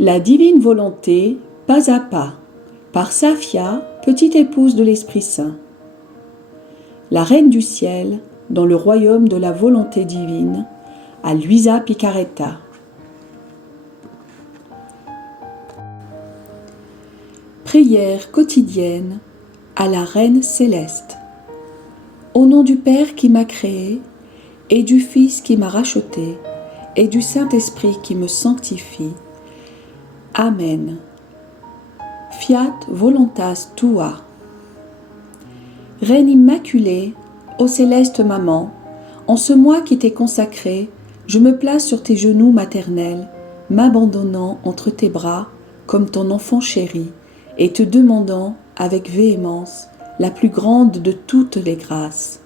La divine volonté, pas à pas, par Safia, petite épouse de l'Esprit Saint. La Reine du Ciel, dans le royaume de la volonté divine, à Luisa Picaretta. Prière quotidienne à la Reine céleste. Au nom du Père qui m'a créé, et du Fils qui m'a racheté, et du Saint-Esprit qui me sanctifie. Amen. Fiat voluntas tua. Reine immaculée, ô céleste maman, en ce mois qui t'est consacré, je me place sur tes genoux maternels, m'abandonnant entre tes bras comme ton enfant chéri, et te demandant avec véhémence la plus grande de toutes les grâces,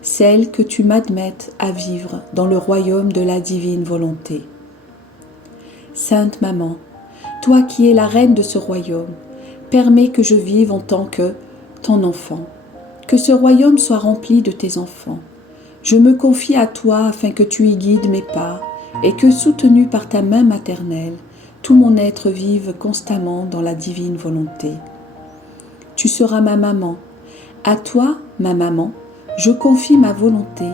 celle que tu m'admettes à vivre dans le royaume de la divine volonté. Sainte Maman, toi qui es la reine de ce royaume, permets que je vive en tant que ton enfant, que ce royaume soit rempli de tes enfants. Je me confie à toi afin que tu y guides mes pas et que, soutenu par ta main maternelle, tout mon être vive constamment dans la divine volonté. Tu seras ma maman. À toi, ma maman, je confie ma volonté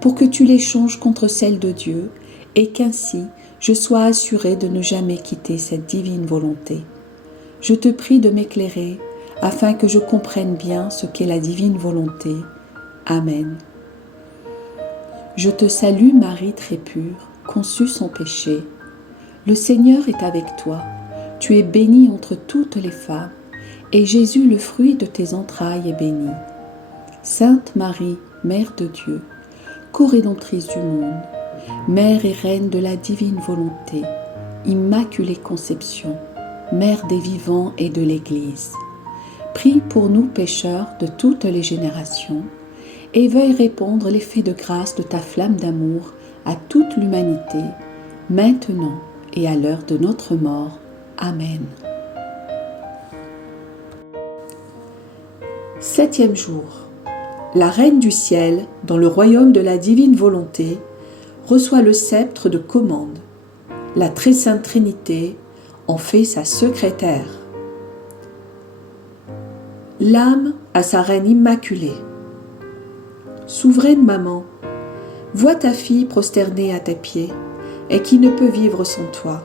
pour que tu l'échanges contre celle de Dieu et qu'ainsi je sois assurée de ne jamais quitter cette divine volonté. Je te prie de m'éclairer afin que je comprenne bien ce qu'est la divine volonté. Amen. Je te salue Marie très pure, conçue sans péché. Le Seigneur est avec toi. Tu es bénie entre toutes les femmes, et Jésus, le fruit de tes entrailles, est béni. Sainte Marie, Mère de Dieu, co-rédemptrice du monde, Mère et Reine de la divine volonté, Immaculée Conception, Mère des vivants et de l'Église, prie pour nous pécheurs de toutes les générations, et veuille répandre l'effet de grâce de ta flamme d'amour à toute l'humanité, maintenant et à l'heure de notre mort. Amen. 7e jour. La Reine du Ciel, dans le royaume de la divine volonté, reçoit le sceptre de commande. La très sainte Trinité en fait sa secrétaire. L'âme à sa Reine immaculée. Souveraine maman, vois ta fille prosternée à tes pieds, et qui ne peut vivre sans toi,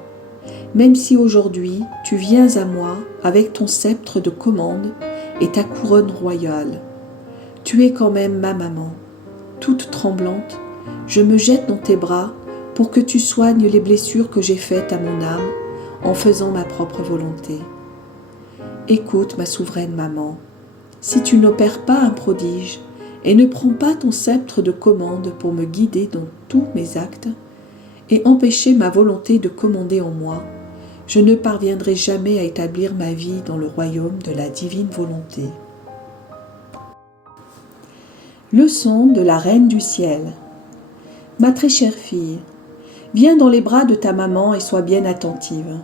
même si aujourd'hui tu viens à moi avec ton sceptre de commande et ta couronne royale. Tu es quand même ma maman. Toute tremblante, je me jette dans tes bras pour que tu soignes les blessures que j'ai faites à mon âme en faisant ma propre volonté. Écoute, ma souveraine maman, si tu n'opères pas un prodige et ne prends pas ton sceptre de commande pour me guider dans tous mes actes et empêcher ma volonté de commander en moi, je ne parviendrai jamais à établir ma vie dans le royaume de la divine volonté. Leçon de la Reine du Ciel. Ma très chère fille, viens dans les bras de ta maman et sois bien attentive.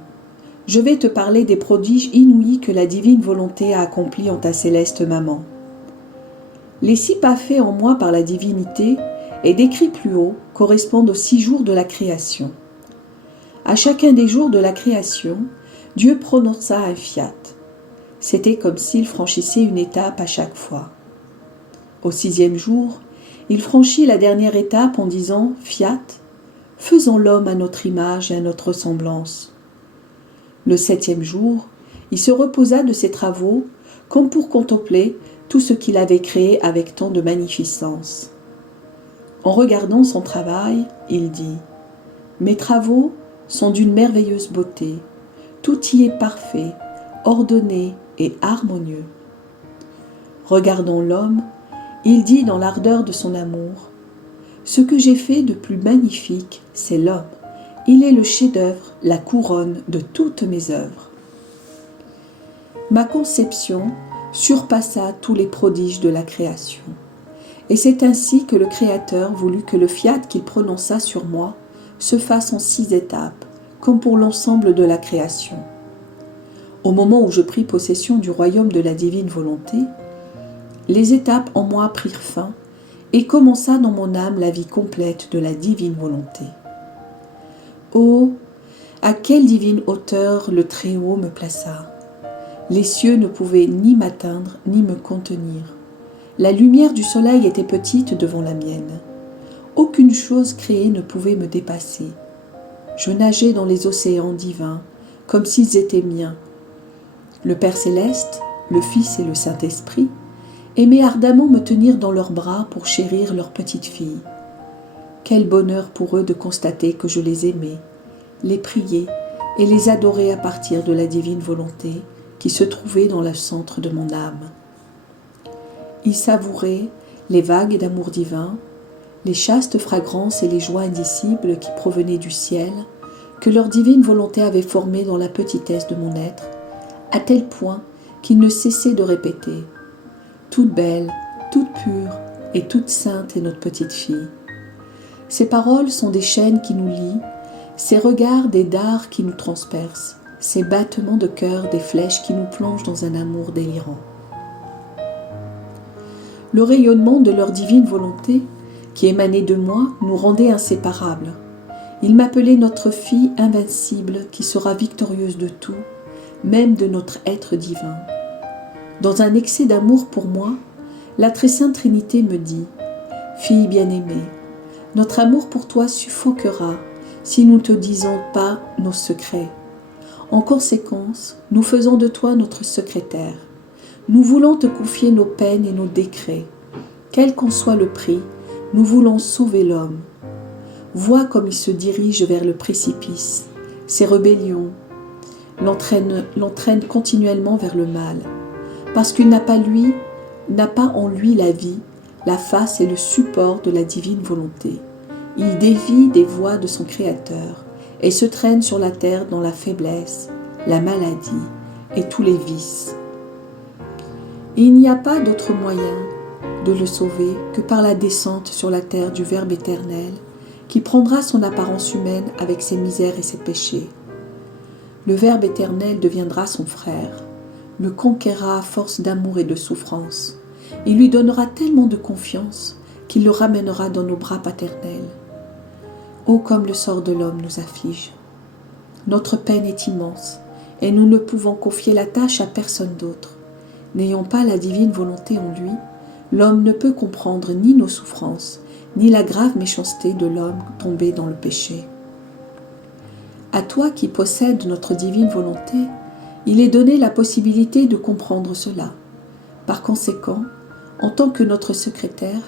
Je vais te parler des prodiges inouïs que la divine volonté a accomplis en ta céleste maman. Les 6 pas faits en moi par la divinité et décrits plus haut correspondent aux 6 jours de la création. À chacun des jours de la création, Dieu prononça un fiat. C'était comme s'il franchissait une étape à chaque fois. Au 6e jour, il franchit la dernière étape en disant « Fiat, faisons l'homme à notre image et à notre ressemblance ». Le 7e jour, il se reposa de ses travaux comme pour contempler tout ce qu'il avait créé avec tant de magnificence. En regardant son travail, il dit « Mes travaux sont d'une merveilleuse beauté, tout y est parfait, ordonné et harmonieux. » Regardant l'homme, il dit dans l'ardeur de son amour « Ce que j'ai fait de plus magnifique, c'est l'homme. Il est le chef-d'œuvre, la couronne de toutes mes œuvres. » Ma conception surpassa tous les prodiges de la création. Et c'est ainsi que le Créateur voulut que le fiat qu'il prononça sur moi se fasse en 6 étapes, comme pour l'ensemble de la création. Au moment où je pris possession du royaume de la divine volonté, les étapes en moi prirent fin et commença dans mon âme la vie complète de la divine volonté. Oh, À quelle divine hauteur le Très-Haut me plaça. Les cieux ne pouvaient ni m'atteindre ni me contenir. La lumière du soleil était petite devant la mienne. Aucune chose créée ne pouvait me dépasser. Je nageais dans les océans divins, comme s'ils étaient miens. Le Père Céleste, le Fils et le Saint-Esprit aimaient ardemment me tenir dans leurs bras pour chérir leur petite fille. Quel bonheur pour eux de constater que je les aimais, les priais et les adorais à partir de la divine volonté qui se trouvait dans le centre de mon âme. Ils savouraient les vagues d'amour divin, les chastes fragrances et les joies indicibles qui provenaient du ciel, que leur divine volonté avait formées dans la petitesse de mon être, à tel point qu'ils ne cessaient de répéter « Toute belle, toute pure et toute sainte est notre petite fille ». Ces paroles sont des chaînes qui nous lient, ces regards des dards qui nous transpercent, ces battements de cœur des flèches qui nous plongent dans un amour délirant. Le rayonnement de leur divine volonté, qui émanait de moi, nous rendait inséparables. Ils m'appelaient notre fille invincible qui sera victorieuse de tout, même de notre être divin. Dans un excès d'amour pour moi, la très sainte Trinité me dit « Fille bien-aimée, notre amour pour toi suffoquera si nous ne te disons pas nos secrets. En conséquence, nous faisons de toi notre secrétaire. Nous voulons te confier nos peines et nos décrets. Quel qu'en soit le prix, nous voulons sauver l'homme. Vois comme il se dirige vers le précipice. Ses rébellions l'entraînent continuellement vers le mal. Parce qu'il n'a pas en lui la vie, la face et le support de la divine volonté. Il dévie des voies de son Créateur et se traîne sur la terre dans la faiblesse, la maladie et tous les vices. Et il n'y a pas d'autre moyen de le sauver que par la descente sur la terre du Verbe éternel qui prendra son apparence humaine avec ses misères et ses péchés. Le Verbe éternel deviendra son frère, le conquérera à force d'amour et de souffrance. Il lui donnera tellement de confiance qu'il le ramènera dans nos bras paternels. Oh, comme le sort de l'homme nous afflige. Notre peine est immense et nous ne pouvons confier la tâche à personne d'autre. N'ayant pas la divine volonté en lui, l'homme ne peut comprendre ni nos souffrances, ni la grave méchanceté de l'homme tombé dans le péché. À toi qui possèdes notre divine volonté, il est donné la possibilité de comprendre cela. Par conséquent, en tant que notre secrétaire,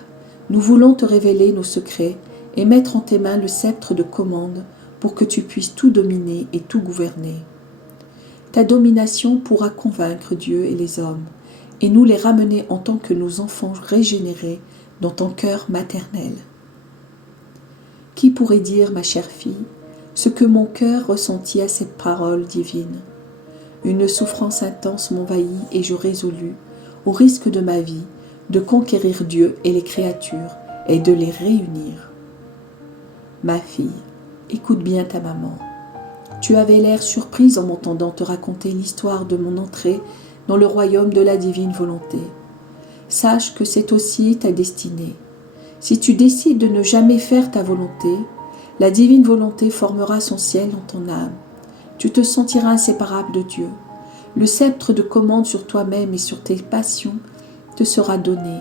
nous voulons te révéler nos secrets et mettre en tes mains le sceptre de commande pour que tu puisses tout dominer et tout gouverner. Ta domination pourra convaincre Dieu et les hommes, et nous les ramener en tant que nos enfants régénérés dans ton cœur maternel. Qui pourrait dire, ma chère fille, ce que mon cœur ressentit à cette parole divine? Une souffrance intense m'envahit et je résolus, au risque de ma vie, de conquérir Dieu et les créatures et de les réunir. Ma fille, écoute bien ta maman. Tu avais l'air surprise en m'entendant te raconter l'histoire de mon entrée dans le royaume de la divine volonté. Sache que c'est aussi ta destinée. Si tu décides de ne jamais faire ta volonté, la divine volonté formera son ciel dans ton âme. Tu te sentiras inséparable de Dieu. Le sceptre de commande sur toi-même et sur tes passions te sera donné.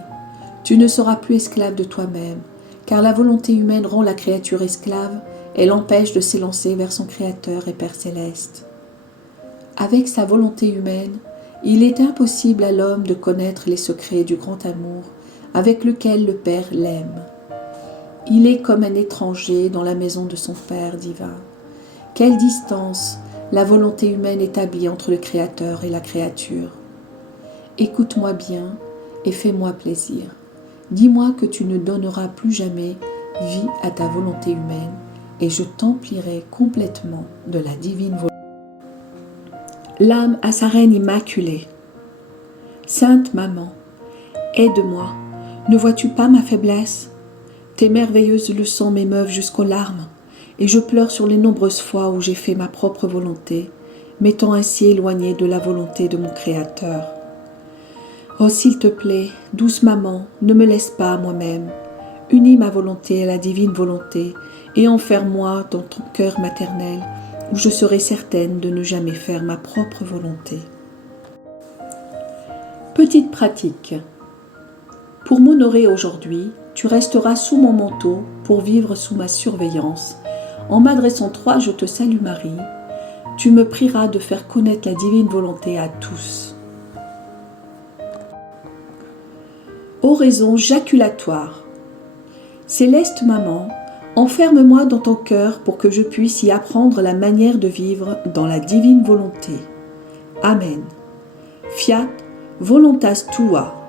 Tu ne seras plus esclave de toi-même, car la volonté humaine rend la créature esclave et l'empêche de s'élancer vers son Créateur et Père Céleste. Avec sa volonté humaine, il est impossible à l'homme de connaître les secrets du grand amour avec lequel le Père l'aime. Il est comme un étranger dans la maison de son Père divin. Quelle distance la volonté humaine établit entre le Créateur et la créature. Écoute-moi bien et fais-moi plaisir. Dis-moi que tu ne donneras plus jamais vie à ta volonté humaine et je t'emplirai complètement de la divine volonté. L'âme à sa reine immaculée. Sainte Maman, aide-moi. Ne vois-tu pas ma faiblesse? Tes merveilleuses leçons m'émeuvent jusqu'aux larmes, et je pleure sur les nombreuses fois où j'ai fait ma propre volonté, m'étant ainsi éloignée de la volonté de mon Créateur. Oh, s'il te plaît, douce maman, ne me laisse pas à moi-même. Unis ma volonté à la divine volonté, et enferme-moi dans ton cœur maternel, où je serai certaine de ne jamais faire ma propre volonté. Petite pratique. Pour m'honorer aujourd'hui, tu resteras sous mon manteau pour vivre sous ma surveillance. En m'adressant 3 Je te salue Marie, tu me prieras de faire connaître la divine volonté à tous. Oraison jaculatoire. Céleste Maman, enferme-moi dans ton cœur pour que je puisse y apprendre la manière de vivre dans la divine volonté. Amen. Fiat voluntas tua.